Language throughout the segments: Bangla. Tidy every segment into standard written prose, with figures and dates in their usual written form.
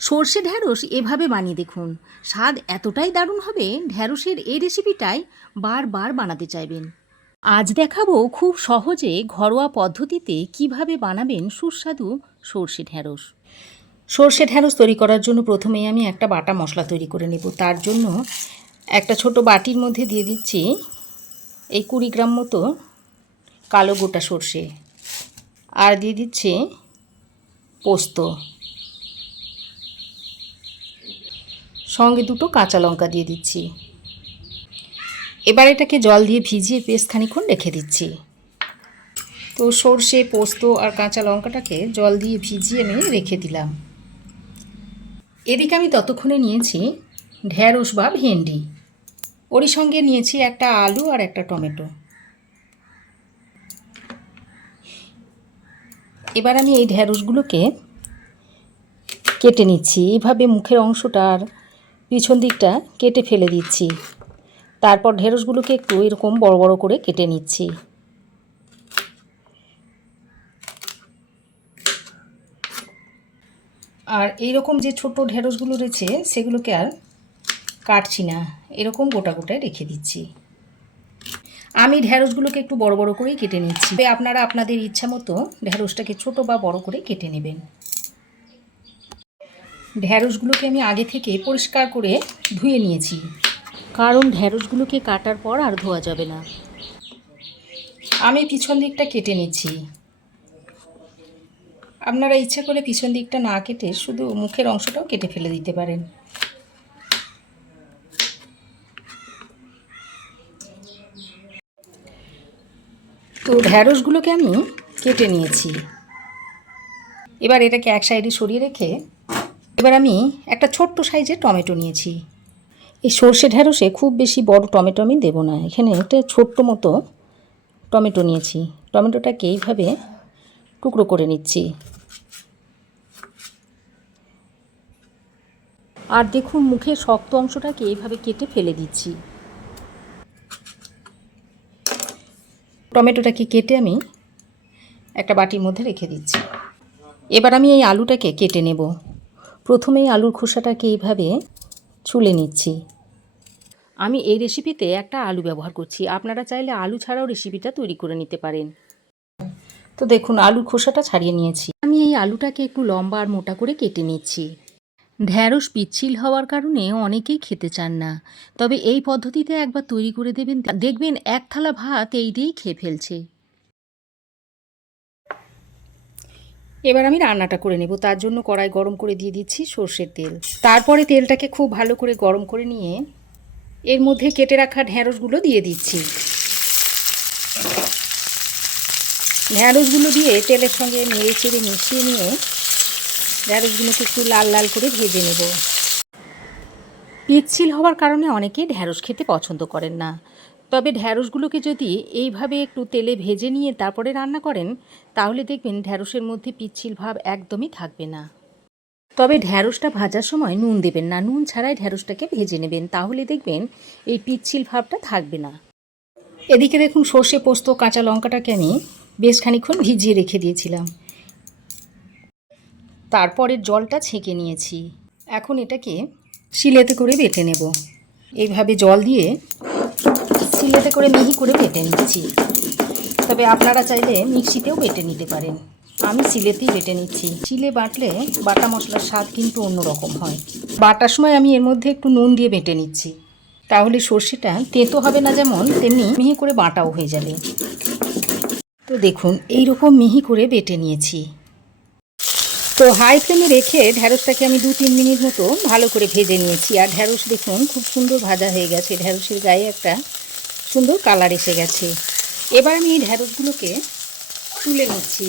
সর্ষে ঢ্যাঁড়স এভাবে বানিয়ে দেখুন, স্বাদ এতটাই দারুণ হবে, ঢ্যাঁড়সের এই রেসিপিটাই বারবার বানাতে চাইবেন। আজ দেখাবো খুব সহজে ঘরোয়া পদ্ধতিতে কিভাবে বানাবেন সুস্বাদু সর্ষে ঢ্যাঁড়স। সর্ষে ঢ্যাঁড়স তৈরি করার জন্য প্রথমেই আমি একটা বাটা মশলা তৈরি করে নেব। তার জন্য একটা ছোট বাটির মধ্যে দিয়ে দিচ্ছি এই 20 গ্রাম মতো কালো গোটা সর্ষে, আর দিয়ে দিচ্ছি পোস্ত, সঙ্গে 2টো কাঁচা লঙ্কা দিয়ে দিচ্ছি। এবার এটাকে জল দিয়ে ভিজিয়ে বেশ খানিকক্ষণ রেখে দিচ্ছি। তো সর্ষে, পোস্ত আর কাঁচা লঙ্কাটাকে জল দিয়ে ভিজিয়ে আমি রেখে দিলাম। এদিকে আমি ততক্ষণে নিয়েছি ঢ্যাঁড়স বা ভেন্ডি, ওরই সঙ্গে নিয়েছি একটা আলু আর একটা টমেটো। এবার আমি এই ঢ্যাঁড়সগুলোকে কেটে নিচ্ছি। এইভাবে মুখের অংশটা আর পিছন দিকটা কেটে ফেলে দিচ্ছি। তারপর ঢ্যাঁড়সগুলোকে একটু এরকম বড় বড় করে কেটে নিচ্ছি। আর এইরকম যে ছোট ঢ্যাঁড়সগুলো রয়েছে সেগুলোকে আর কাটছি না, এরকম গোটা গোটায় রেখে দিচ্ছি। আমি ঢ্যাঁড়সগুলোকে একটু বড় বড় করেই কেটে নিচ্ছি। আপনারা আপনাদের ইচ্ছা মতো ঢ্যাঁড়সটাকে ছোট বা বড় করে কেটে নেবেন। ঢ্যাঁড়সগুলোকে আমি আগে থেকে পরিষ্কার করে ধুয়ে নিয়েছি, কারণ ঢ্যাঁড়সগুলোকে কাটার পর আর ধোয়া যাবে না। আমি পিছন দিকটা কেটে নিচ্ছি। আপনারা ইচ্ছা করে পিছন দিকটা না কেটে শুধু মুখের অংশটাও কেটে ফেলে দিতে পারেন। তো ঢ্যাঁড়সগুলোকে আমি কেটে নিয়েছি। এবার এটাকে এক সাইডে সরিয়ে রেখে এবার আমি একটা ছোট্ট সাইজের টমেটো নিয়েছি। এই সর্ষে ঢ্যাঁড়সে খুব বেশি বড় টমেটো আমি দেবো না, এখানে একটা ছোট্ট মতো টমেটো নিয়েছি। টমেটোটাকে এইভাবে টুকরো করে নিচ্ছি। আর দেখুন মুখের শক্ত অংশটাকে এইভাবে কেটে ফেলে দিচ্ছি। টমেটোটাকে কেটে আমি একটা বাটির মধ্যে রেখে দিচ্ছি। এবার আমি এই আলুটাকে কেটে নেব। প্রথমেই আলুর খোসাটাকে এইভাবে ছুলে নিচ্ছি। আমি এই রেসিপিতে একটা আলু ব্যবহার করছি, আপনারা চাইলে আলু ছাড়াও রেসিপিটা তৈরি করে নিতে পারেন। তো দেখুন আলুর খোসাটা ছাড়িয়ে নিয়েছি। আমি এই আলুটাকে একটু লম্বা আর মোটা করে কেটে নিচ্ছি। ঢ্যাঁড়স পিচ্ছিল হওয়ার কারণে অনেকেই খেতে চান না, তবে এই পদ্ধতিতে একবার তৈরি করে দেবেন, দেখবেন এক থালা ভাত এই দিয়েই খেয়ে ফেলছে। এবার আমি রান্নাটা করে নেব। তার জন্য কড়াই গরম করে দিয়ে দিচ্ছি সর্ষের তেল। তারপরে তেলটাকে খুব ভালো করে গরম করে নিয়ে এর মধ্যে কেটে রাখা ঢ্যাঁড়সগুলো দিয়ে দিচ্ছি। ঢ্যাঁড়সগুলো দিয়ে তেলের সঙ্গে নেড়ে চেড়ে মিশিয়ে নিয়ে ঢ্যাঁড়সগুলোকে একটু লাল লাল করে ভেজে নেব। পিচ্ছিল হওয়ার কারণে অনেকে ঢ্যাঁড়স খেতে পছন্দ করেন না, তবে ঢ্যাঁড়সগুলোকে যদি এইভাবে একটু তেলে ভেজে নিয়ে তারপরে রান্না করেন তাহলে দেখবেন ঢ্যাঁড়সের মধ্যে পিচ্ছিল ভাব একদমই থাকবে না। তবে ঢ্যাঁড়সটা ভাজার সময় নুন দেবেন না, নুন ছাড়াই ঢ্যাঁড়সটাকে ভেজে নেবেন, তাহলে দেখবেন এই পিচ্ছিল ভাবটা থাকবে না। এদিকে দেখুন সর্ষে, পোস্ত, কাঁচা লঙ্কাটাকে আমি বেশ খানিকক্ষণ ভিজিয়ে রেখে দিয়েছিলাম। তারপরের জলটা ছেঁকে নিয়েছি। এখন এটাকে শিলেতে করে বেটে নেব। এইভাবে জল দিয়ে শিলেতে করে মিহি করে বেটে নিচ্ছি। তবে আপনারা চাইলে মিক্সিতেও বেটে নিতে পারেন, আমি শিলেতেই বেটে নিচ্ছি। শিলে বাটলে বাটা মশলার স্বাদ কিন্তু অন্যরকম হয়। বাটার সময় আমি এর মধ্যে একটু নুন দিয়ে বেটে নিচ্ছি, তাহলে সর্ষেটা তেতো হবে না, যেমন তেমনি মিহি করে বাটাও হয়ে যাবে। তো দেখুন এই রকম মিহি করে বেটে নিয়েছি। তো হাই ফ্লেমে রেখে ঢ্যাঁড়সটাকে আমি 2-3 মিনিট মতো ভালো করে ভেজে নিয়েছি। আর ঢ্যাঁড়স দেখুন খুব সুন্দর ভাজা হয়ে গেছে, ঢ্যাঁড়সের গায়ে একটা সুন্দর কালার এসে গেছে। এবার আমি এই ঢ্যাঁড়সগুলোকে তুলে নিচ্ছি,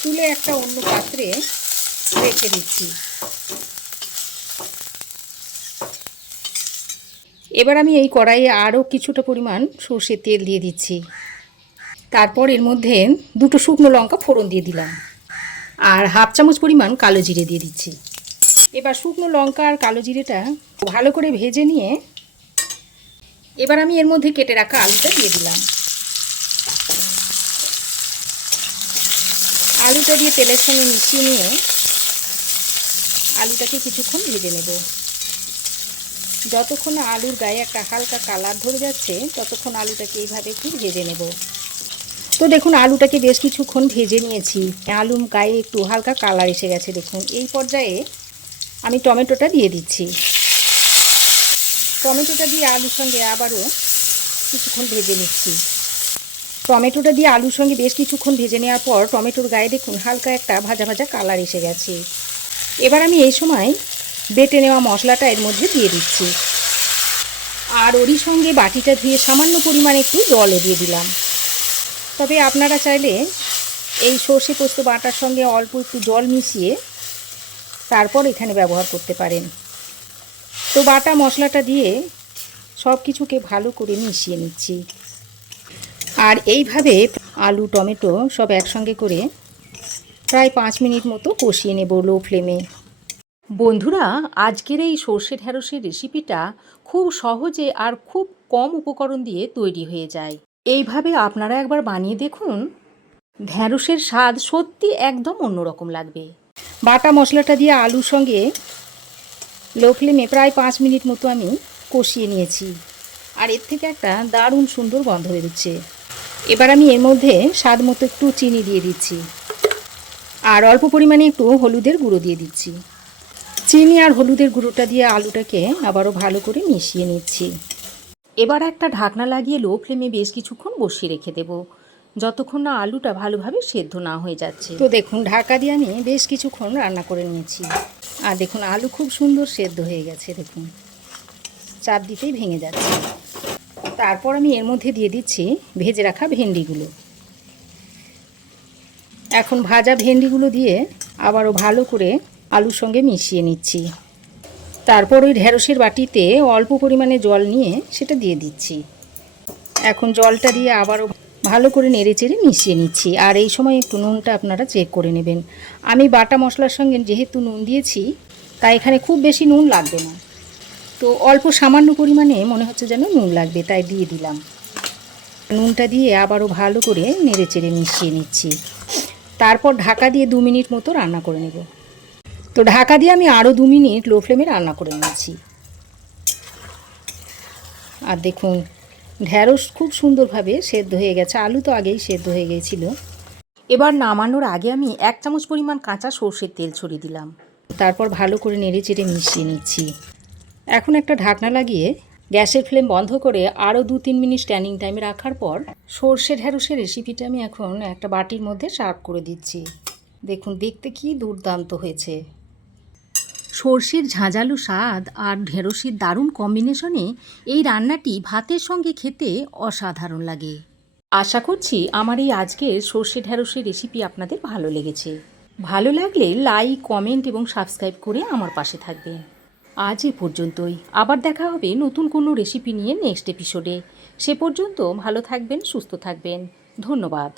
তুলে একটা অন্য পাত্রে রেখে দিচ্ছি। এবার আমি এই কড়াইয়ে আরও কিছুটা পরিমাণ সর্ষের তেল দিয়ে দিচ্ছি। তারপর এর মধ্যে 2টো শুকনো লঙ্কা ফোড়ন দিয়ে দিলাম, আর হাফ চামচ পরিমাণ কালো জিরে দিয়ে দিচ্ছি। এবার শুকনো লঙ্কা আর কালো জিরেটা ভালো করে ভেজে নিয়ে এবার আমি এর মধ্যে কেটে রাখা আলুটা দিয়ে দিলাম। আলুটা দিয়ে তেলের সঙ্গে মিশিয়ে নিয়ে আলুটাকে কিছুক্ষণ ভেজে নেব। যতক্ষণ না আলুর গায়ে একটা হালকা কালার ধরে যাচ্ছে ততক্ষণ আলুটাকে এইভাবে একটু ভেজে নেব। তো দেখুন আলুটাকে বেশ কিছুক্ষণ ভেজে নিয়েছি। আলুর গায়ে একটু হালকা কালার এসে গেছে। দেখুন এই পর্যায়ে আমি টমেটোটা দিয়ে দিচ্ছি। টমেটোটা দিয়ে আলুর সঙ্গে আবারও কিছুক্ষণ ভেজে নিচ্ছি। টমেটোটা দিয়ে আলুর সঙ্গে বেশ কিছুক্ষণ ভেজে নেওয়ার পর টমেটোর গায়ে দেখুন হালকা একটা ভাজা ভাজা কালার এসে গেছে। এবার আমি এই সময় বেটে নেওয়া মশলাটা এর মধ্যে দিয়ে দিচ্ছি। আর ওরই সঙ্গে বাটিটা ধুয়ে সামান্য পরিমাণে একটু জলও দিয়ে দিলাম। তবে আপনারা চাইলে এই সর্ষে পোস্ত বাটার সঙ্গে অল্প একটু জল মিশিয়ে তারপর এখানে ব্যবহার করতে পারেন। তো বাটা মশলাটা দিয়ে সব কিছুকে ভালো করে মিশিয়ে নিচ্ছি। আর এইভাবে আলু টমেটো সব একসঙ্গে করে প্রায় 5 মিনিট মতো কষিয়ে নেব লো ফ্লেমে। বন্ধুরা, আজকের এই সর্ষে ঢ্যাঁড়সের রেসিপিটা খুব সহজে আর খুব কম উপকরণ দিয়ে তৈরি হয়ে যায়। এইভাবে আপনারা একবার বানিয়ে দেখুন, ঢ্যাঁড়সের স্বাদ সত্যি একদম অন্যরকম লাগবে। বাটা মশলাটা দিয়ে আলুর সঙ্গে লো ফ্লেমে প্রায় 5 মিনিট মতো আমি কষিয়ে নিয়েছি। আর এর থেকে একটা দারুণ সুন্দর গন্ধ বেরোচ্ছে। এবার আমি এর মধ্যে স্বাদ মতো একটু চিনি দিয়ে দিচ্ছি আর অল্প পরিমাণে একটু হলুদের গুঁড়ো দিয়ে দিচ্ছি। চিনি আর হলুদের গুঁড়োটা দিয়ে আলুটাকে আবারও ভালো করে মিশিয়ে নিচ্ছি। এবার একটা ঢাকনা লাগিয়ে লো ফ্লেমে বেশ কিছুক্ষণ বসিয়ে রেখে দেব, যতক্ষণ না আলুটা ভালোভাবে সেদ্ধ না হয়ে যাচ্ছে। তো দেখুন ঢাকা দিয়ে আমি বেশ কিছুক্ষণ রান্না করে নিয়েছি। আর দেখুন আলু খুব সুন্দর সেদ্ধ হয়ে গেছে। দেখুন চাপ দিতেই ভেঙে যাচ্ছে। তারপর আমি এর মধ্যে দিয়ে দিচ্ছি ভেজে রাখা ভেন্ডিগুলো। এখন ভাজা ভেন্ডিগুলো দিয়ে আবারও ভালো করে আলুর সঙ্গে মিশিয়ে নিচ্ছি। তারপর ওই ঢ্যাঁড়সের বাটিতে অল্প পরিমাণে জল নিয়ে সেটা দিয়ে দিচ্ছি। এখন জলটা দিয়ে আবারও ভালো করে নেড়েচেড়ে মিশিয়ে নিচ্ছি। আর এই সময় একটু নুনটা আপনারা চেক করে নেবেন। আমি বাটা মশলার সঙ্গে যেহেতু নুন দিয়েছি তাই এখানে খুব বেশি নুন লাগবে না। তো অল্প সামান্য পরিমাণে মনে হচ্ছে যেন নুন লাগবে, তাই দিয়ে দিলাম। নুনটা দিয়ে আবারও ভালো করে নেড়েচেড়ে মিশিয়ে নিচ্ছি। তারপর ঢাকা দিয়ে 2 মিনিট মতো রান্না করে নেব। তো ঢাকা দিয়ে আমি আরও 2 মিনিট লো ফ্লেমে রান্না করে নিয়েছি। আর দেখুন ঢ্যাঁড়স খুব সুন্দরভাবে সেদ্ধ হয়ে গেছে। আলু তো আগেই সেদ্ধ হয়ে গিয়েছিল। এবার নামানোর আগে আমি 1 চামচ পরিমাণ কাঁচা সর্ষের তেল ছড়িয়ে দিলাম। তারপর ভালো করে নেড়েচেড়ে মিশিয়ে নিচ্ছি। এখন একটা ঢাকনা লাগিয়ে গ্যাসের ফ্লেম বন্ধ করে আরও 2-3 মিনিট স্ট্যান্ডিং টাইমে রাখার পর সর্ষে ঢ্যাঁড়সের রেসিপিটা আমি এখন একটা বাটির মধ্যে সার্ভ করে দিচ্ছি। দেখুন দেখতে কি দুর্দান্ত হয়েছে। সর্ষের ঝাঁঝালো স্বাদ আর ঢেঁড়সের দারুণ কম্বিনেশনে এই রান্নাটি ভাতের সঙ্গে খেতে অসাধারণ লাগে। আশা করছি আমার এই আজকের সর্ষে ঢেঁড়সের রেসিপি আপনাদের ভালো লেগেছে। ভালো লাগলে লাইক, কমেন্ট এবং সাবস্ক্রাইব করে আমার পাশে থাকবেন। আজ এ পর্যন্তই। আবার দেখা হবে নতুন কোনো রেসিপি নিয়ে নেক্সট এপিসোডে। সে পর্যন্ত ভালো থাকবেন, সুস্থ থাকবেন। ধন্যবাদ।